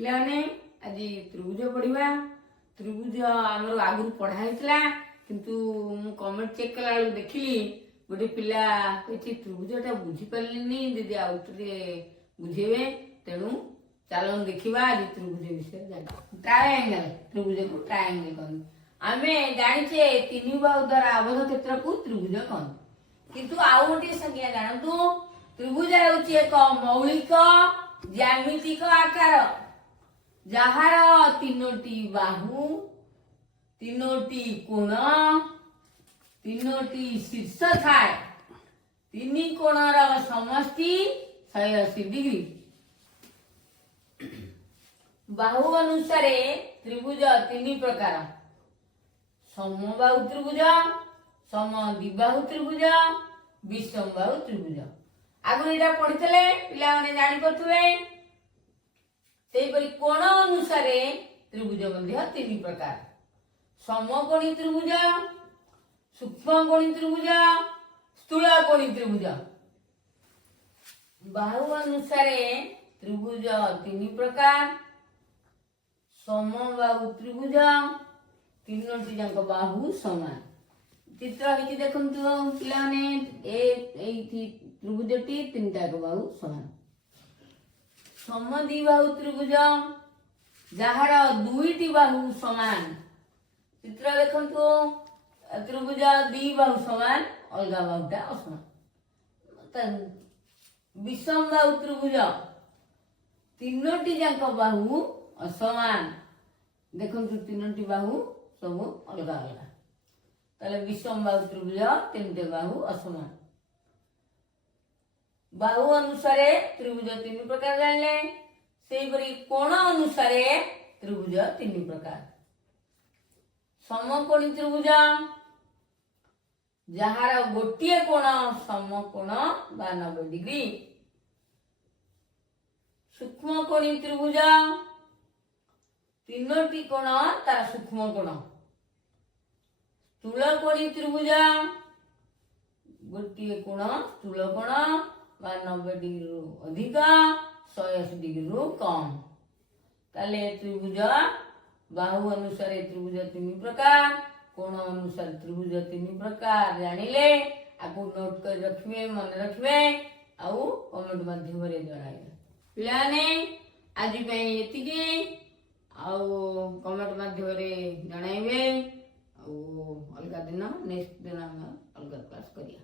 पिलाने आज त्रिभुज पढ़ा त्रिभुज आमर आगु पढ़ाई किंतु मु कमेंट चेक कला देखिली गोटे पिला कही त्रिभुजटा बुझीपारे दीदी आउ बुझेबे तेणु चलो देखा आज त्रिभुज विषय ट्राएंगल त्रिभुज को ट्राएंगल कहते आम जाचे तीन बाहु द्वारा आबद्ध क्षेत्र को त्रिभुज कहते किंतु आउ गोटे संज्ञा जानतु त्रिभुज होची एक मौलिक ज्यामितिक आकार जार तीनोटी बाहु तीनोटी कोण तीनोटी शीर्ष थाए तीन कोणर समष्टि 180 डिग्री बाहु अनुसार त्रिभुज तीन प्रकार समबाहु त्रिभुज समद्विबाहु त्रिभुज विषमबाहु त्रिभुज आगु एटा पढ़ितले पिला माने जानि करथुवे सेहिपरि कोण अनुसार त्रिभुज मध्य तीन प्रकार समकोणी त्रिभुज सूक्ष्मकोणी त्रिभुज स्थूलकोणी त्रिभुज बाहु अनुसार त्रिभुज तीन प्रकार समबाहु त्रिभुज तीनोटी जाक बाहु समान चित्र होती देखंतु पिलाने त्रिभुजटी तीन टाक बाहु समान समद्विबाहु त्रिभुज जार दुईटी बाहु समान चित्र देखंतु त्रिभुज द्विबाहु समान अलग बाहुटा असमान विषमबाहु त्रिभुज तीनोटी जाक बाहु असमान देखंतु तीनोटी बाहु सब अलग अलग ताले विषमबाहु त्रिभुज तीनटे बाहु असमान बाहु अनुसार त्रिभुज तीन प्रकार जानले सेहिपरि कोण अनुसार त्रिभुज तीन प्रकार समकोणी त्रिभुज जार गोटे कोण समकोण 90 डिग्री सूक्ष्मकोणी त्रिभुज तीनोटी कोण तार सूक्ष्म कोण स्थूलकोणी त्रिभुज गोटे कोण स्थूल कोण 90 डिग्री रु अधिक 180 डिग्री रु कम ताले त्रिभुज बाहु अनुसार त्रिभुज तीन प्रकार कोण अनुसार त्रिभुज तीन प्रकार जानिले आपको नोट कर रखिए मन रखिए आउ कमेंट माध्यम रे जणाइबे पिलाने आज पे एतिके आउ कमेंट माध्यम रे जणाइबे आउ अलगा दिन नेक्स्ट दिन हम अलगा क्लास करिया।